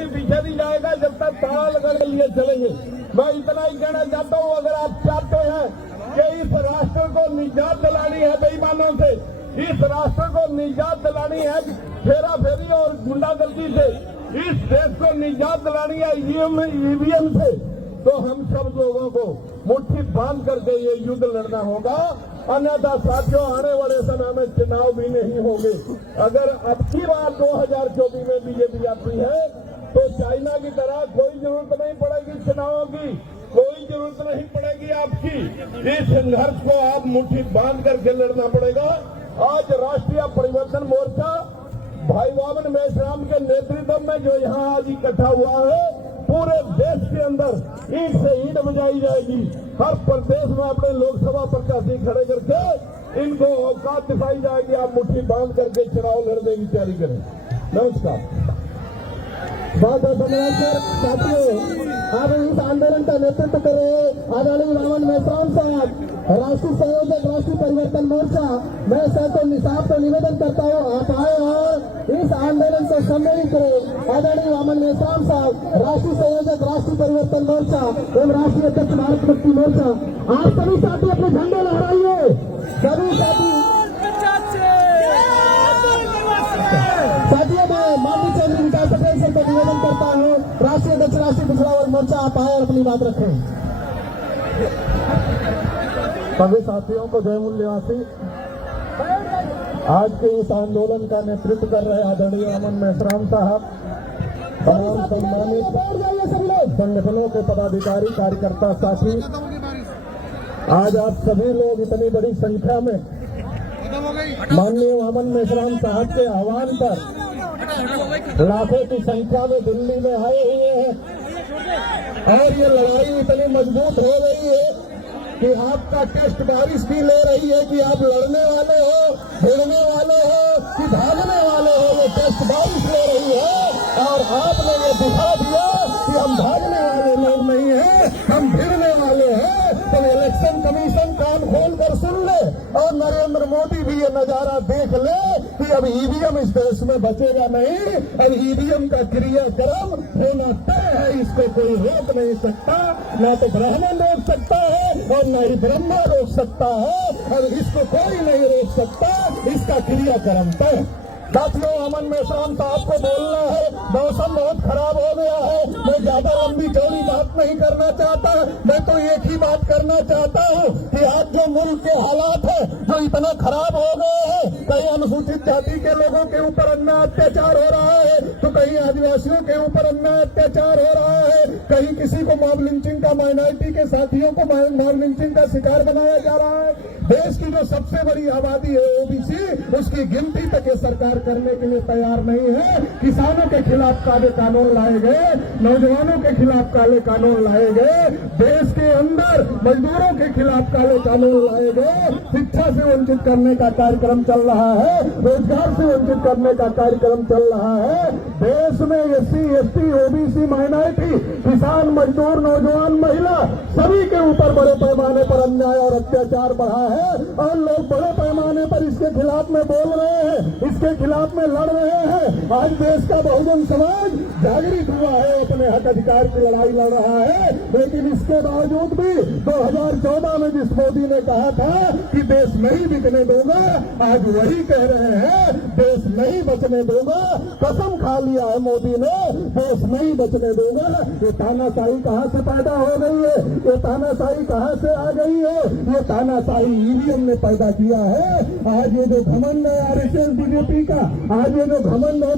भी पीछे नहीं जाएगा जब तक ताला लगने के लिए चलेंगे। मैं इतना ही कहना चाहता हूँ, अगर आप चाहते हैं कि इस राष्ट्र को निजात दिलानी है बेईमानों से, इस राष्ट्र को निजात दिलानी है फेरा फेरी और गुंडागर्दी से, इस देश को निजात दिलानी है ईवीएम से, तो हम सब लोगों को मुट्ठी बांध करके ये युद्ध लड़ना होगा। अन्यथा साथियों, आने वाले समय में चुनाव भी नहीं होंगे। अगर अब की बार 2024 में बीजेपी आती है तो चाइना की तरह कोई जरूरत नहीं पड़ेगी चुनावों की, कोई जरूरत नहीं पड़ेगी आपकी। इस संघर्ष को आप मुट्ठी बांध करके लड़ना पड़ेगा। आज राष्ट्रीय परिवर्तन मोर्चा भाई वामन मेश्राम के नेतृत्व में जो यहाँ आज इकट्ठा हुआ है, पूरे देश के अंदर ईंट से ईंट बजाई जाएगी। हर प्रदेश में अपने लोकसभा प्रत्याशी खड़े करके इनको औकात दिखाई जाएगी। आप मुट्ठी बांध करके चुनाव लड़ने की तैयारी करें। नमस्कार। बहुत बहुत धन्यवाद सर। साथियों, आप इस आंदोलन का नेतृत्व कर रहे आदरणीय वामन मेश्राम साहब, राष्ट्रीय संयोजक राष्ट्रीय परिवर्तन मोर्चा, मैं सर निसाब को निवेदन करता हूँ आप आए और इस आंदोलन को सम्मिलित करें। आदरणीय वामन मेश्राम साहब, राष्ट्रीय संयोजक राष्ट्रीय परिवर्तन मोर्चा एवं राष्ट्रीय अध्यक्ष भारत मुक्ति मोर्चा, आप सभी साथी अपने झंडे लहराइए। सभी साथियों मैं माननीय चंद्र विकास पटेल सर को निवेदन करता हूँ, राष्ट्रीय अध्यक्ष राष्ट्रीय पिछड़ा वर्ग मोर्चा, आप आए और अपनी बात रखें। सभी साथियों को जय मूल्यवासी। आज के इस आंदोलन का नेतृत्व कर रहे आदरणीय वामन मेश्राम साहब, तमाम सम्मानित संगठनों के पदाधिकारी कार्यकर्ता साथी, आज आप सभी लोग इतनी बड़ी संख्या में माननीय वामन मेश्राम साहब के आह्वान पर लाखों की संख्या में दिल्ली में आए हुए हैं और ये लड़ाई इतनी मजबूत हो रही है कि आपका टेस्ट बारिश भी ले रही है कि आप लड़ने वाले हो, भिड़ने वाले हो कि भागने वाले हो। ये टेस्ट बारिश ले रही है और आपने ये दिखा दिया कि हम भागने वाले लोग नहीं हैं, हम भिड़ने वाले हैं। तो इलेक्शन कमीशन कान खोल कर सुन ले और नरेंद्र मोदी भी ये नजारा देख ले कि अब ईवीएम इस देश में बचेगा नहीं। अब ईवीएम का क्रियाक्रम होना तय है, इसको कोई रोक नहीं सकता, ना तो ब्राह्मण रोक सकता है और न ही ब्रह्मा रोक सकता है, और इसको कोई नहीं रोक सकता, इसका क्रियाक्रम तय। साथियों, वामन मेश्राम साहब को बोलना है, मौसम बहुत खराब हो गया है। मैं ज्यादा लंबी चौड़ी बात नहीं करना चाहता, मैं तो एक ही बात करना चाहता हूँ कि आज जो मुल्क के हालात है जो इतना खराब हो गए हैं, कहीं अनुसूचित जाति के लोगों के ऊपर अन्याय अत्याचार हो रहा है, तो कहीं आदिवासियों के ऊपर अन्याय अत्याचार हो रहा है, कहीं किसी को मॉब लिंचिंग का, माइनॉरिटी के साथियों को मॉब लिंचिंग का शिकार बनाया जा रहा है। देश की जो सबसे बड़ी आबादी है ओबीसी, उसकी गिनती तक ये सरकार करने के लिए तैयार नहीं है। किसानों के खिलाफ काले कानून लाए गए, नौजवानों के खिलाफ काले कानून लाए गए, देश के अंदर मजदूरों के खिलाफ काले कानून लाए गए, शिक्षा से वंचित करने का कार्यक्रम चल रहा है, रोजगार से वंचित करने का कार्यक्रम चल रहा है। देश में एससी, एसटी, ओबीसी, माइनॉरिटी, किसान, मजदूर, नौजवान, महिला, सभी के ऊपर बड़े पैमाने पर अन्याय और अत्याचार बढ़ा है और लोग बड़े पैमाने पर इसके खिलाफ में बोल रहे हैं, इसके खिलाफ में लड़ रहे हैं। आज देश का बहुजन समाज जागृत हुआ है, अपने हक अधिकार की लड़ाई लड़ रहा है, लेकिन इसके बावजूद भी 2014 में जिस मोदी ने कहा था कि देश नहीं बिकने दूंगा, आज वही कह रहे हैं देश नहीं बचने दूंगा। कसम खा लिया है मोदी ने, देश नहीं बचने दूंगा। ये तानाशाही कहाँ से पैदा हो गई है, ये तानाशाही कहाँ से आ गई है? ये तानाशाही ईवीएम ने पैदा किया है। आज ये जो घमंड है आरएसएस बीजेपी का, आज ये जो घमंड है